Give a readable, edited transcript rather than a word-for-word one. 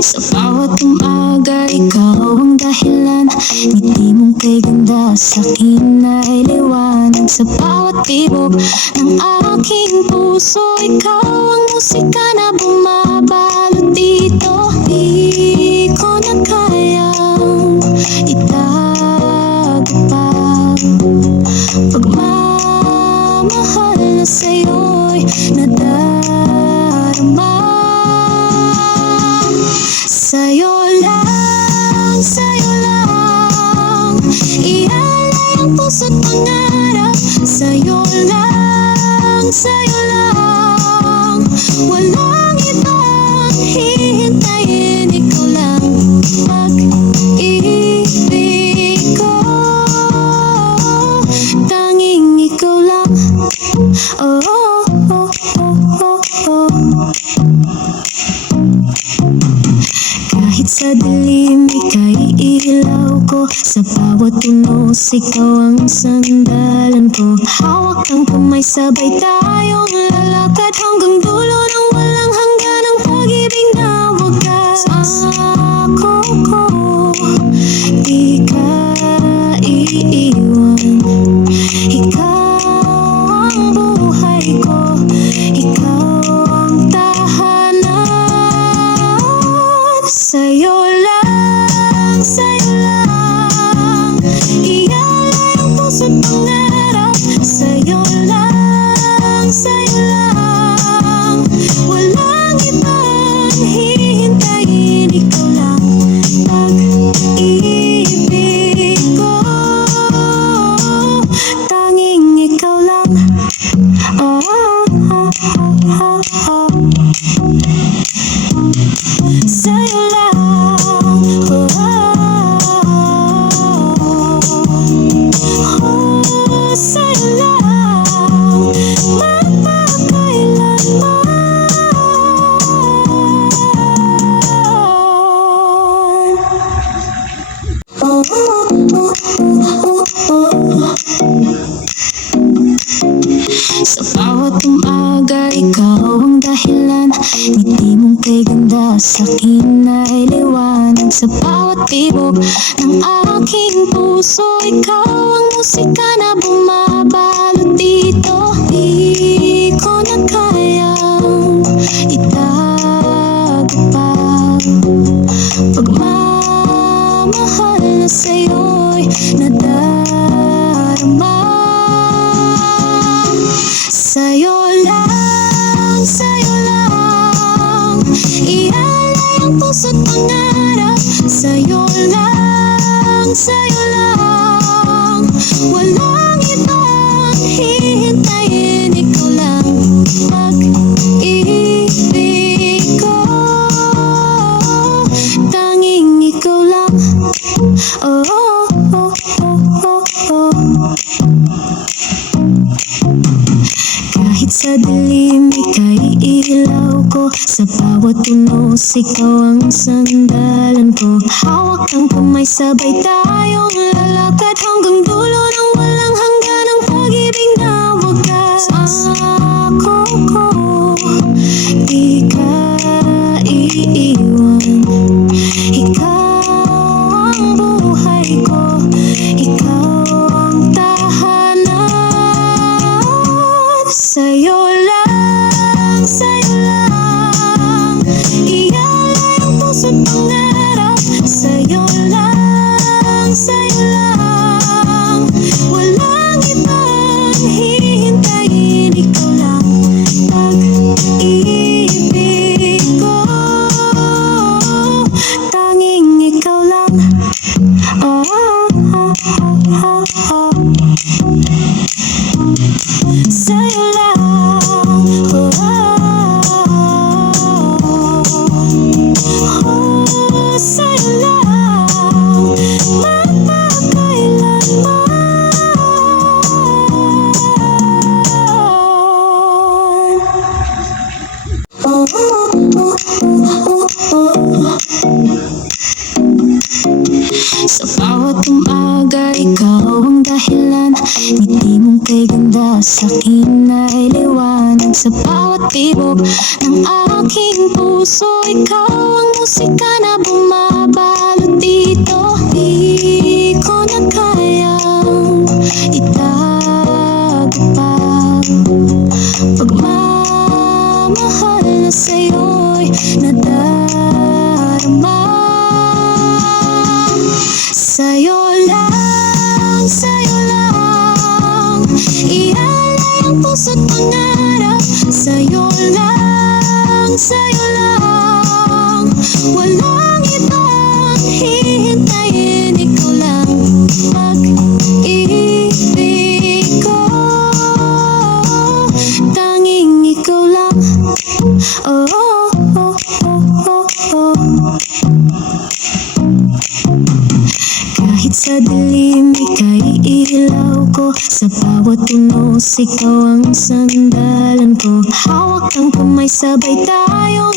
Sa bawat umaga, ikaw ang dahilan. Ngiti mong kay ganda sa'kin ay liwanag. Sa bawat tibok ng aking puso, ikaw ang musika na bumabalot dito. Di ko na kayang itago pa pagmamahal na sa'yo'y nadarama. Sa'yo lang, ialay ang puso't pangarap. Sa'yo lang, walang ibang hihintayin. Ikaw lang pag-ibig ko, tanging ikaw lang. Oh, oh, oh, oh, oh, oh. Kahit sa dilim, ika'y ilaw ko. Sa bawat unos, ikaw ang sandalan ko. Hawak ang kamay, sabay tayong lalakad hanggang dulo ng walang hanggan ang pag-ibig na wagas. Ako ko, di ka iiwan. Ikaw ang buhay ko, ikaw ang tahanan. Sa'yo lang, ialay ang puso't pangarap. Sa'yo lang, walang ibang hihintayin. Ikaw lang pag-ibig ko, tanging ikaw lang. Oh, oh, oh, oh, oh. Sa'yo lang, oh, oh, sa'yo lang, mapakailanman. Oh, oh, oh, oh, oh. Sa bawat umaga, ikaw ang dahilan. Ngiti mong kay ganda sa'kin ay liwanag. Sa bawat tibok ng aking puso, ikaw ang musika na bumabalot dito. Di ko na kayang itago pa pagmamahal na sa'yo'y nadarama. Sa'yo lang, ialay ang puso't pangarap. Sa'yo lang, walang ibang hihintayin. Ikaw lang pag-ibig ko, tanging ikaw lang. Oh, oh, oh, oh, oh, oh. Kahit sa dilim, ika'y ilaw ko. Sa bawat unos, ikaw ang sandalan ko. Hawak ang kamay, sabay tayong lalakad hanggang dulo ng walang hanggan ang pag-ibig na wagas. Ako ko, di ka iiwan. Ikaw ang buhay ko, ikaw ang tahanan. Sa'yo lang, ialay ang puso't pangarap. Sa'yo lang, walang ibang hihintayin. Ikaw lang Sa bawat tibok ng aking puso, ikaw ang musika na bumabalot dito. Di ko na kayang itago pa pagmamahal na sa'yo'y nadarama. Sa'yo lang, ialay ang puso't pangarap. Sa'yo lang, walang ibang hihintayin. Ikaw lang pag-ibig ko, tanging ikaw lang. Oh, oh, oh, oh, oh, oh. Kahit sa dilim, ika'y ilaw ko. Sa bawat tunos, ikaw ang sandalan ko. Hawak ang kamay, sabay tayong